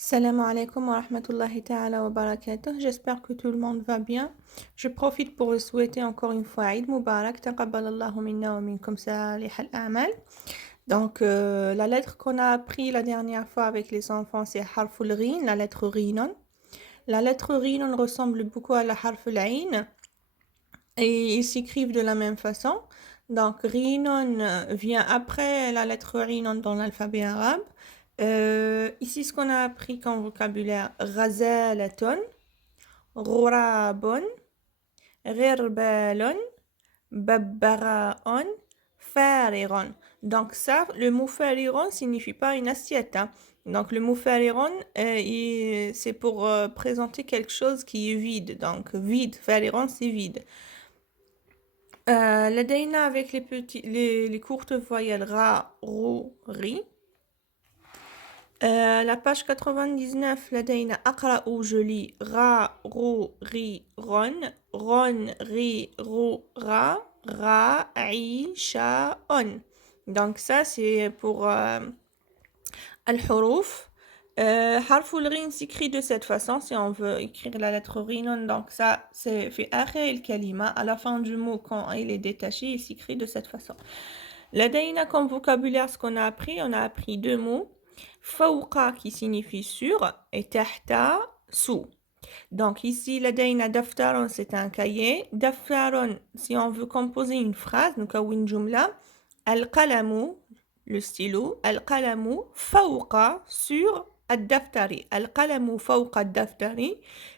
Salam alaikum wa rahmatullahi ta'ala wa barakatuh. J'espère que tout le monde va bien. Je profite pour vous souhaiter encore une fois Eid Mubarak. Taqabbalallahu minna wa minkum salih al-a'mal. Donc, la lettre qu'on a appris la dernière fois avec les enfants, c'est Harful Rin, la lettre Rinon. La lettre Rinon ressemble beaucoup à la Harful Ain et ils s'écrivent de la même façon. Donc, Rinon vient après la lettre Rinon dans l'alphabet arabe. Ici, ce qu'on a appris comme vocabulaire, غزالة, غراب, غربال, ببغاء, فارغ. Donc ça, le mot fariron signifie pas une assiette, hein. Donc le mot fariron, c'est pour présenter quelque chose qui est vide. Donc vide, fariron, c'est vide. لدينا avec les courtes voyelles ra, ro, ri. La page 99, لدينا أقرأ je lis ra, ro, ri, ron, ron, ri, ro, ra, ra, i, sha, on. Donc ça c'est pour al-huruf. Harful rin s'écrit de cette façon si on veut écrire la lettre rinon. Donc ça c'est fi akhir al-kalima, à la fin du mot quand il est détaché, il s'écrit de cette façon. لدينا comme vocabulaire ce qu'on a appris, on a appris deux mots. فوق qui signifie sur et تحت sous. Donc ici, لدينا دفتر, c'est un cahier. دفتر, si on veut composer une phrase, نكون جملة. القلم, le stylo. القلم فوق sur الدفتر. القلم فوق الدفتر.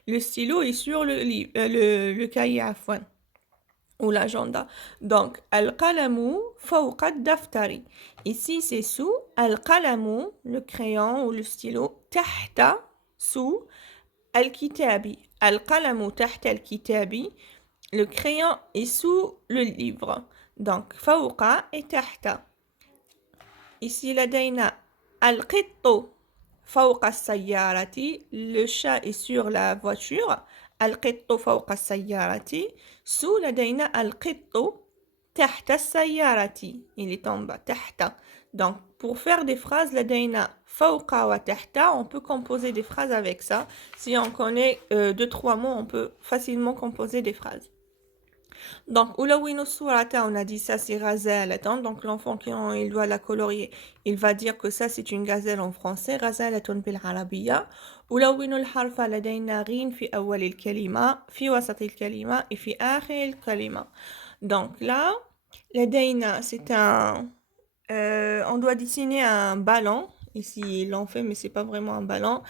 Le stylo est sur le cahier عفوا. Ou l'agenda. Donc, al-qalamu fawqa ad-daftari. Ici, c'est sous. Al-qalamu, le crayon ou le stylo. Tahta, sous. Al-kitabi. Al-qalamu tahta al-kitabi. Le crayon est sous le livre. Donc, fawqa et tahta. Ici, لدينا al-qittu fawqa as-sayyarati. Le chat est sur la voiture. القط فوق السيارة. sous لدينا القط تحت السيارة. Il est en bas. تحت. Donc, pour faire des phrases, لدينا فوق وتحت, on peut composer des phrases avec ça. Si on connaît deux, trois mots, on peut facilement composer des phrases. Donc, أولوين الصورة, on a dit ça c'est غزالة. Donc, l'enfant qui il doit la colorier, il va dire que ça c'est une gazelle en français. غزالة بالعربية. أولوين الحرف لدينا غين في أول الكلمة, في وسط الكلمة et في آخر الكلمة. Donc là, لدينا c'est un... on doit dessiner un ballon. Ici, ils l'ont fait, mais c'est pas vraiment un ballon.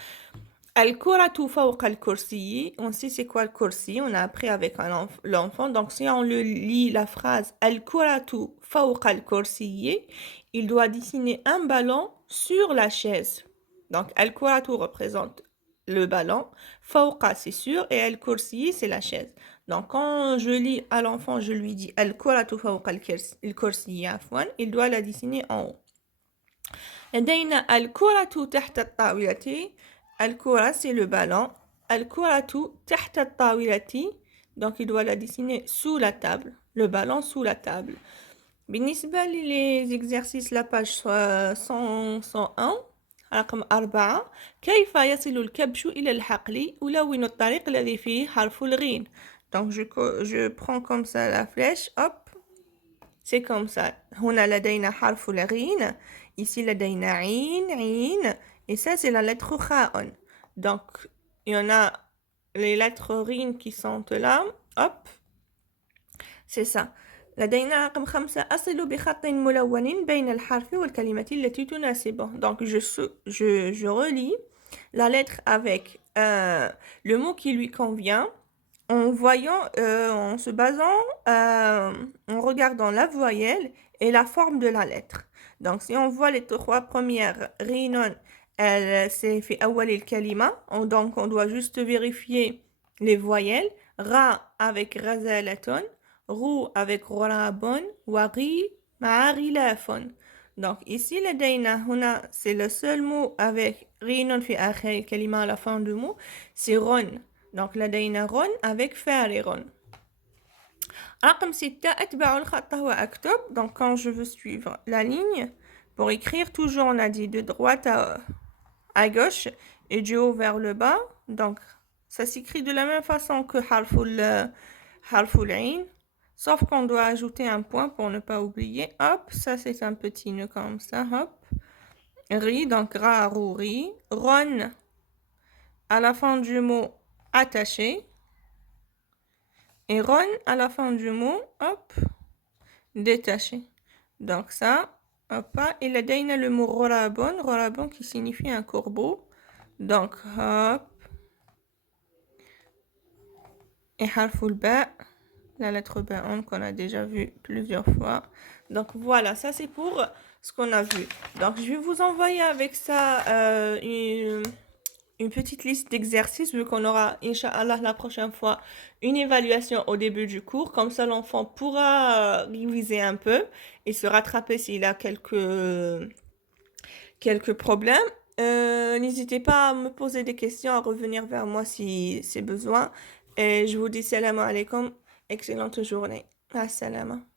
Al-kuratu fawqa al-kursi. On sait c'est quoi le kursi. On a appris avec l'enfant. Donc, si on le lit la phrase Al-kuratu fawqa al-kursi, il doit dessiner un ballon sur la chaise. Donc, Al-kuratu représente le ballon. Fawqa, c'est sûr. Et al-kursi, c'est la chaise. Donc, quand je lis à l'enfant, je lui dis Al-kuratu fawqa al-kursi, il doit la dessiner en haut. لدينا الكرة تحت الطاولة. Al-Kura, c'est le ballon. Al-Kuratu tahta at-tawilati. Donc, il doit la dessiner sous la table. Le ballon sous la table. بالنسبة les exercices, la page 101. رقم 4. كيف يصل الكبش إلى الحقل؟ ألون الطريق الذي فيه حرف الغين. Donc, je prends comme ça la flèche. Hop. C'est comme ça. هنا لدينا حرف الغين. Ici, لدينا عين عين. Et ça, c'est la lettre Kha'on. Donc, il y en a les lettres Rin qui sont là. Hop. C'est ça. لدينا رقم 5 أصل بخط ملون بين الحرف والكلمة التي تناسبه. Donc, je relis la lettre avec le mot qui lui convient en voyant, en se basant, en regardant la voyelle et la forme de la lettre. Donc, si on voit les trois premières, Rinon, c'est fait awal al-kalima, donc on doit juste vérifier les voyelles. Ra avec razalaton, rou avec rorabon, wari ma'arilafon. Donc ici, le daina, c'est le seul mot avec rinon fi akhir al-kalima à la fin du mot, c'est ron. Donc le daina ron avec fariron. رقم 6 أتبع الخط وأكتب. Donc quand je veux suivre la ligne, pour écrire, toujours on a dit de droite à gauche, et du haut vers le bas. Donc, ça s'écrit de la même façon que harful ain, sauf qu'on doit ajouter un point pour ne pas oublier. Hop, ça c'est un petit nœud comme ça, hop. Ri, donc ra, rou, ri. Ron, à la fin du mot, attaché. Et ron, à la fin du mot, hop, détaché. Donc ça, hop, et là, il y a le mot rorabon qui signifie un corbeau. Donc, hop, et harful ba, la lettre B qu'on a déjà vu plusieurs fois. Donc voilà, ça c'est pour ce qu'on a vu. Donc je vais vous envoyer avec ça une petite liste d'exercices, vu qu'on aura, Inch'Allah, la prochaine fois, une évaluation au début du cours. Comme ça, l'enfant pourra réviser un peu et se rattraper s'il a quelques problèmes. N'hésitez pas à me poser des questions, à revenir vers moi si c'est besoin. Et je vous dis salam alaikum, excellente journée. Assalama.